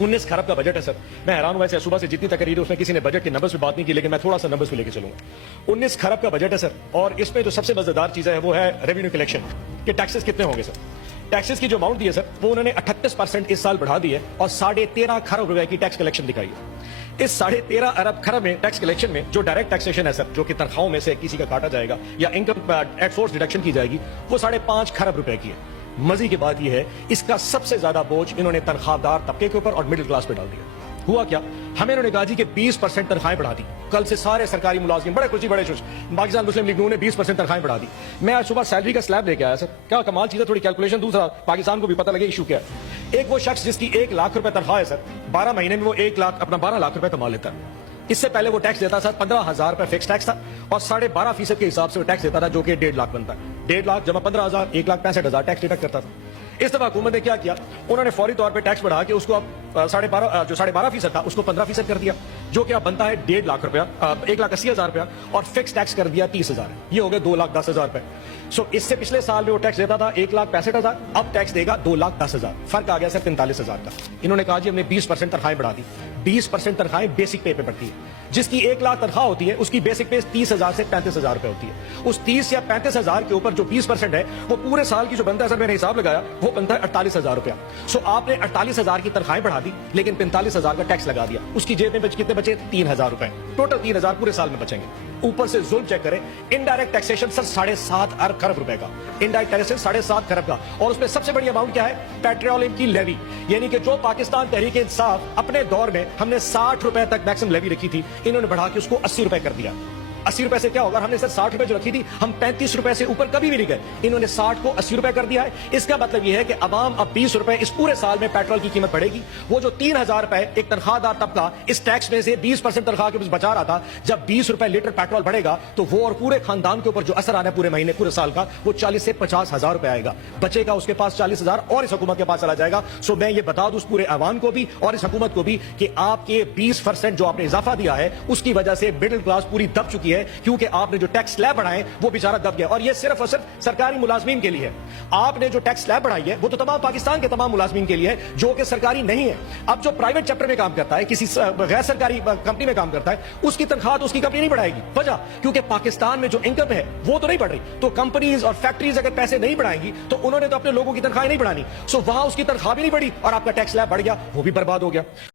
19 खरब का बजट है सर। मैं हैरान हुआ ऐसे सुबह से जितनी तकरीर है उसमें किसी ने बजट के नंबर्स पे बात नहीं की, लेकिन मैं थोड़ा सा नंबर्स पे लेके चलूंगा। 19 खरब का बजट है सर, और इसमें जो सबसे मजेदार चीज है वो है रेवेन्यू कलेक्शन के टैक्सेस कितने होंगे सर। टैक्सेस की जो अमाउंट दी है सर वो उन्होंने 38% इस साल बढ़ा दी है और 13.5 खरब रुपए की टैक्स कलेक्शन दिखाई है। इस 13.5 अरब खरब में टैक्स कलेक्शन में जो डायरेक्ट टैक्सेशन है सर, जो कि तनख्वाहों में से किसी का काटा जाएगा या इनकम एट सोर्स डिडक्शन की जाएगी, वो 5.5 खरब रुपए की है। मजे की बात यह है इसका सबसे ज्यादा बोझ इन्होंने तनख्वाहदार तबके के ऊपर और मिडिल क्लास पे डाल दिया। हुआ क्या, हमें इन्होंने कहा जी कि 20% तनख्वाहें बढ़ा दी। कल से सारे सरकारी मुलाजिम बड़े खुशी बड़े खुश, पाकिस्तान मुस्लिम लीग ने 20% तनख्वाहें बढ़ा दी। मैं आज सुबह सैलरी का स्लैब लेके आया सर, क्या कमाल चीज है, थोड़ी कैलकुलेशन। दूसरा, पाकिस्तान को भी पता लगे इशू क्या है। एक वो शख्स जिसकी 1 लाख रुपए तनख्वाह है सर, 12 महीने में वो 1 लाख अपना 12 लाख रुपए कमा लेता है। इससे पहले वो टैक्स देता था 15,000 रुपए फिक्स टैक्स था और 12.5% के हिसाब से वो टैक्स देता था, जो कि 1.5 लाख बनता है। 1.5 लाख जमा 15,000, 1,65,000 टैक्स डिडक्ट करता था। इस दफा हुकूमत ने क्या किया, उन्होंने फौरी तौर पे टैक्स बढ़ा के उसको अब 12.5% था उसको 15% कर दिया, जो कि अब बनता है 1.5 लाख रुपया, 1,80,000 रुपया, और फिक्स टैक्स कर दिया 30,000। ये हो गए 2,10,000 रुपए। सो इससे पिछले साल में वो टैक्स देता था 1,65,000, अब टैक्स देगा 2,10,000। फर्क आ गया सर 45,000 का। इन्होंने कहा जी हमने 20% तनख्वाहें बढ़ा दी। 20% तनख्वाहें बेसिक पे बढ़ती है। जिसकी 1 लाख तनख्वाह होती है उसकी बेसिक पे 30,000 से 35,000 रुपए होती है। उस 30 या 35,000 के ऊपर जो 20% है वो पूरे साल की जो बनता है सर, मैंने हिसाब लगाया, वो बनता है 48,000 रुपया। सो आपने 48,000 की तनख्वाहें बढ़ा दी लेकिन 45,000 का टैक्स लगा दिया। उसकी जेब में कितने बचे? 3,000 रुपए। टोटल 3,000 पूरे साल में बचेंगे। ऊपर से जुल्म चेक करें, इनडायरेक्ट टैक्सेशन सर 7.5 अरब खरब रुपए का, इनडायरेक्ट टैक्सेशन 7.5 खरब का। और उसमें सबसे बड़ी अमाउंट क्या है? पेट्रोलियम की लेवी, यानी कि जो पाकिस्तान तहरीक इंसाफ अपने दौर में हमने 60 रुपए तक मैक्सिमम लेवी रखी थी, इन्होंने बढ़ा के उसको 80 रुपए कर दिया। 80 रुपए से क्या होगा, हमने सर 60 रुपए जो रखी थी, हम 35 रुपए से ऊपर कभी भी नहीं गए। इन्होंने 60 को 80 रुपए कर दिया है। इसका मतलब यह है कि अवाम अब 20 रुपए इस पूरे साल में पेट्रोल की कीमत बढ़ेगी। वो जो 3,000 रुपए एक तनख्वाहदार तबका इस टैक्स में से 20% तनख्वाह के बचा रहा था, जब 20 रुपए लीटर पेट्रोल बढ़ेगा तो वो और पूरे खानदान के ऊपर जो असर आना है पूरे महीने पूरे साल का, वो 40 से 50,000 रुपए आएगा। बचेगा उसके पास 40,000 और इस हुकूमत के पास चला जाएगा। सो मैं ये बता दूं पूरे अवाम को भी और इस हुकूमत को भी कि आपके 20% जो आपने इजाफा दिया है उसकी वजह से मिडिल क्लास पूरी दब चुकी है, क्योंकि आपने जो टैक्स स्लैब बढ़ाए वो बेचारा दब गया। और ये सिर्फ और सिर्फ सरकारी मुलाजमीन के लिए है। आपने जो टैक्स स्लैब बढ़ाई है वो तो तमाम पाकिस्तान के तमाम मुलाजमीन के लिए है जो कि सरकारी नहीं है। अब जो प्राइवेट चैप्टर में काम करता है, किसी गैर सरकारी कंपनी में काम करता है, उसकी तनख्वाह तो उसकी कंपनी नहीं बढ़ाएगी। वजह क्योंकि पाकिस्तान में जो इनकम है वो तो नहीं बढ़ रही। तो कंपनीज और फैक्ट्रीज अगर पैसे नहीं बढ़ाएंगी तो उन्होंने तो अपने लोगों की तनख्वाह नहीं बढ़ानी। सो वहां उसकी तनख्वाह भी नहीं बढ़ी और आपका टैक्स स्लैब बढ़ गया, वो भी बर्बाद हो गया।